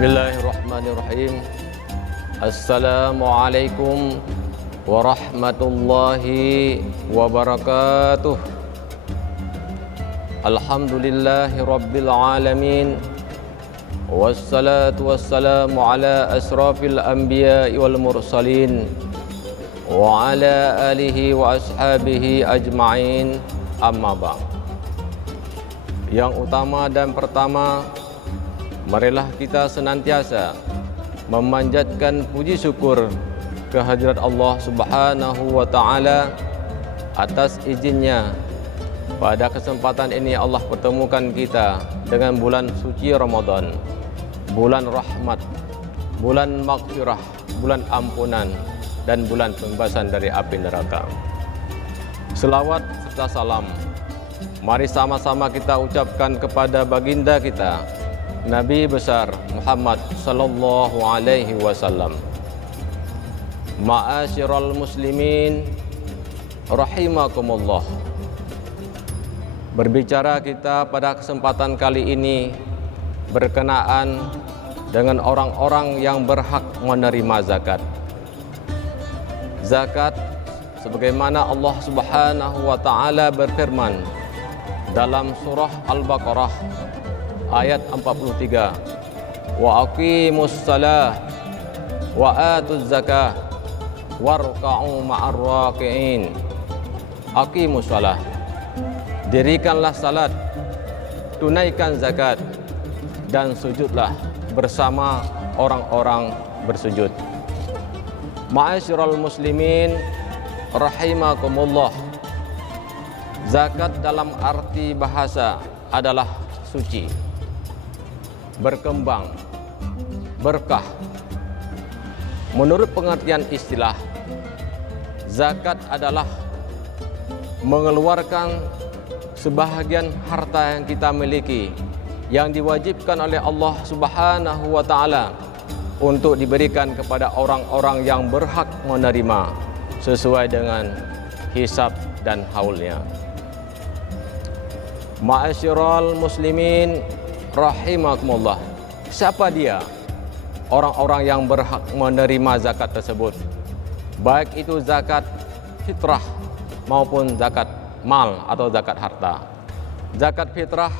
Bismillahirrahmanirrahim. Assalamualaikum warahmatullahi wabarakatuh. Alhamdulillahi rabbil alamin. Wassalatu wassalamu ala asrafil anbiya'i wal mursalin wa ala alihi wa ashabihi ajma'in, amma ba'd. Yang utama dan pertama, marilah kita senantiasa memanjatkan puji syukur kehadirat Allah Subhanahu wa Ta'ala atas izinnya pada kesempatan ini Allah pertemukan kita dengan bulan suci Ramadan, bulan rahmat, bulan maghfirah, bulan ampunan, dan bulan pembebasan dari api neraka. Selawat serta salam mari sama-sama kita ucapkan kepada baginda kita Nabi besar Muhammad sallallahu alaihi wasallam. Ma'asyiral muslimin rahimakumullah. Berbicara kita pada kesempatan kali ini berkenaan dengan orang-orang yang berhak menerima zakat. Zakat sebagaimana Allah Subhanahu wa taala berfirman dalam surah Al-Baqarah ayat 43, wa aqimus salah wa atuz zakah warka'u ma'ar raki'in. Aqimus salah, dirikanlah salat, tunaikan zakat, dan sujudlah bersama orang-orang bersujud. Ma'asyiral muslimin rahimakumullah. Zakat dalam arti bahasa adalah suci, berkembang, berkah. Menurut pengertian istilah, zakat adalah mengeluarkan sebahagian harta yang kita miliki yang diwajibkan oleh Allah Subhanahu wa Ta'ala untuk diberikan kepada orang-orang yang berhak menerima sesuai dengan hisab dan haulnya. Ma'asyiral muslimin rahimakumullah. Siapa dia orang-orang yang berhak menerima zakat tersebut? Baik itu zakat fitrah maupun zakat mal atau zakat harta. Zakat fitrah,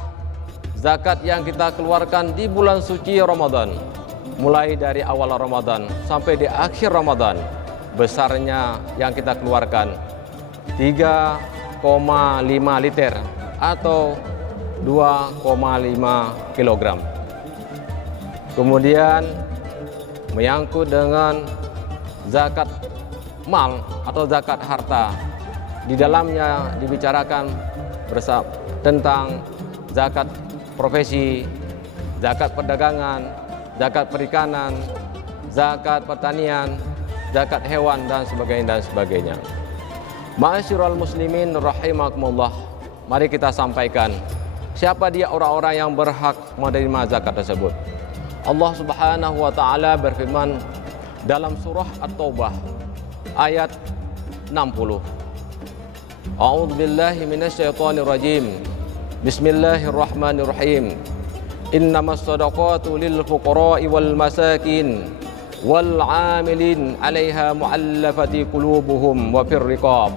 zakat yang kita keluarkan di bulan suci Ramadan, mulai dari awal Ramadan sampai di akhir Ramadan. Besarnya yang kita keluarkan 3,5 liter atau 2,5 kilogram. Kemudian menyangkut dengan zakat mal atau zakat harta. Di dalamnya dibicarakan tentang zakat profesi, zakat perdagangan, zakat perikanan, zakat pertanian, zakat hewan, dan sebagainya. Ma'asyiral muslimin rahimakumullah. Mari kita sampaikan siapa dia orang-orang yang berhak menerima zakat tersebut. Allah Subhanahu wa Ta'ala berfirman dalam surah At-Taubah ayat 60. A'udzu billahi minasyaitonir rajim. Bismillahirrahmanirrahim. Innamas shadaqatu lil fuqara'i wal masakin wal 'amilin 'alaiha mu'allafati qulubuhum wa fir riqab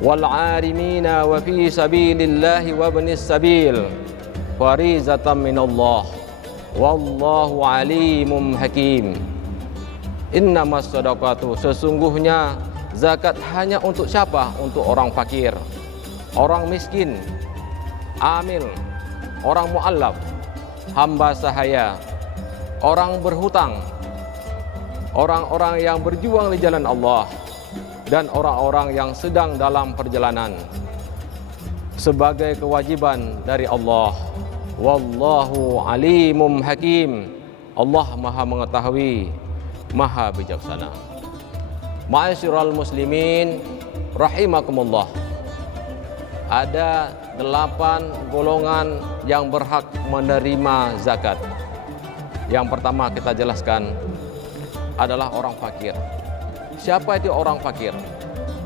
wal 'arimina wa fi sabilillahi wa ibnis sabil farizatan minallah wallahu alimum hakim. Innamas shadaqatu, sesungguhnya zakat hanya untuk siapa? Untuk orang fakir, orang miskin, amil, orang mu'allaf, hamba sahaya, orang berhutang, orang-orang yang berjuang di jalan Allah, dan orang-orang yang sedang dalam perjalanan sebagai kewajiban dari Allah. Wallahu alimum hakim. Allah maha mengetahui, maha bijaksana. Ma'asyiral muslimin rahimakumullah. Ada 8 golongan yang berhak menerima zakat. Yang pertama kita jelaskan adalah orang fakir. Siapa itu orang fakir?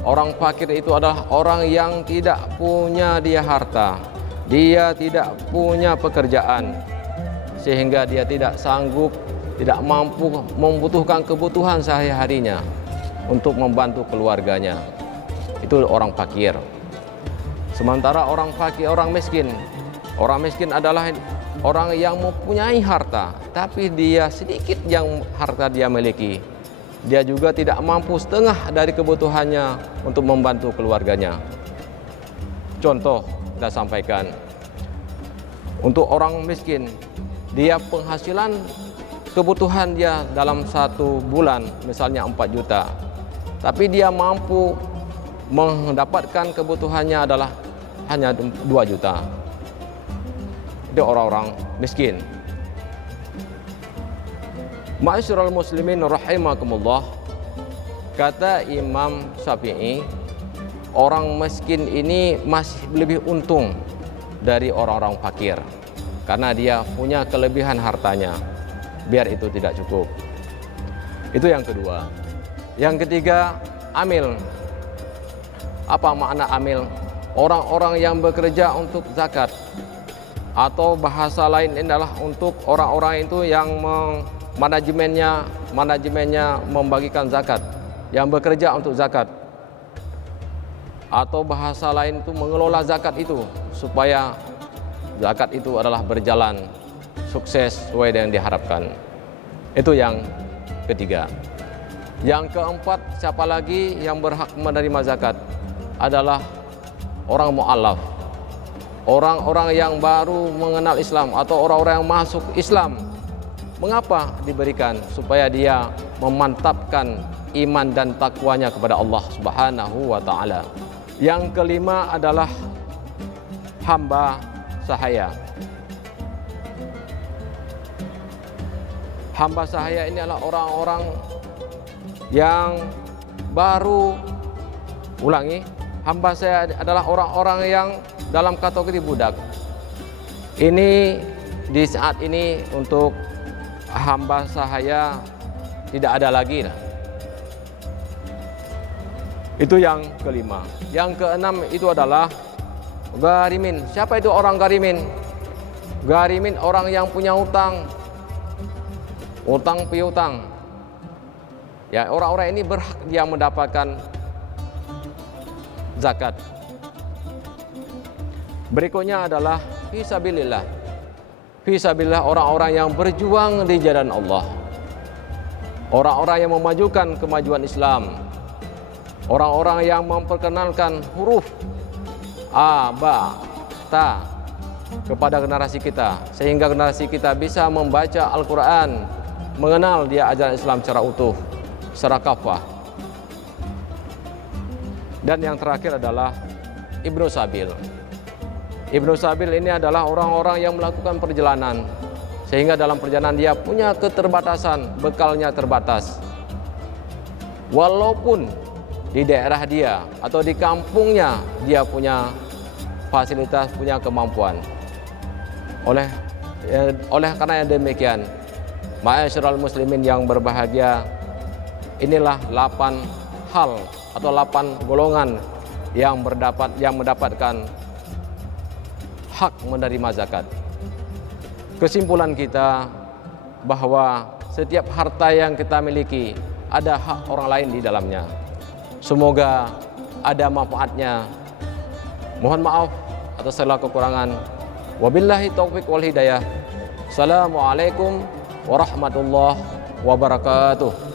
Orang fakir itu adalah orang yang tidak punya dia harta, dia tidak punya pekerjaan, sehingga dia tidak sanggup, tidak mampu membutuhkan kebutuhan sehari-harinya untuk membantu keluarganya. Itu orang fakir. Sementara orang fakir, orang miskin adalah orang yang mempunyai harta, tapi dia sedikit yang harta dia miliki. Dia juga tidak mampu setengah dari kebutuhannya untuk membantu keluarganya. Contoh kita sampaikan, untuk orang miskin, dia penghasilan kebutuhan dia dalam satu bulan misalnya 4 juta, tapi dia mampu mendapatkan kebutuhannya adalah hanya 2 juta. Itu orang-orang miskin. Ma'asyiral muslimin rahimakumullah, kata Imam Syafi'i, orang miskin ini masih lebih untung dari orang-orang fakir karena dia punya kelebihan hartanya, biar itu tidak cukup. Itu yang kedua. Yang ketiga, amil. Apa makna amil? Orang-orang yang bekerja untuk zakat, atau bahasa lain adalah untuk orang-orang itu yang manajemennya membagikan zakat, yang bekerja untuk zakat, atau bahasa lain itu mengelola zakat itu supaya zakat itu adalah berjalan sukses sesuai dengan diharapkan. Itu yang ketiga. Yang keempat, siapa lagi yang berhak menerima zakat? Adalah orang mu'allaf, orang-orang yang baru mengenal Islam atau orang-orang yang masuk Islam. Mengapa diberikan? Supaya dia memantapkan iman dan takwanya kepada Allah Subhanahu wa ta'ala. Yang kelima adalah hamba sahaya. Hamba sahaya ini adalah orang-orang yang baru, hamba saya adalah orang-orang yang dalam kategori budak. Ini di saat ini untuk hamba sahaya tidak ada lagi. Itu yang kelima. Yang keenam itu adalah gharimin. Siapa itu orang gharimin? Gharimin orang yang punya utang piutang. Ya, orang-orang ini berhak dia mendapatkan zakat. Berikutnya adalah fisabilillah. Fisabilillah, orang-orang yang berjuang di jalan Allah. Orang-orang yang memajukan kemajuan Islam. Orang-orang yang memperkenalkan huruf A, Ba, Ta kepada generasi kita, sehingga generasi kita bisa membaca Al-Quran, mengenal dia ajaran Islam secara utuh, secara kafah. Dan yang terakhir adalah Ibnu Sabil. Ibnu Sabil ini adalah orang-orang yang melakukan perjalanan, sehingga dalam perjalanan dia punya keterbatasan, bekalnya terbatas. Walaupun di daerah dia atau di kampungnya dia punya fasilitas, punya kemampuan. Oleh karena yang demikian, ma'asyiral muslimin yang berbahagia, inilah 8 hal atau 8 golongan yang mendapatkan hak menerima zakat. Kesimpulan kita bahwa setiap harta yang kita miliki ada hak orang lain di dalamnya. Semoga ada manfaatnya. Mohon maaf atas segala kekurangan. Wabillahi taufiq wal hidayah. Assalamualaikum warahmatullahi wabarakatuh.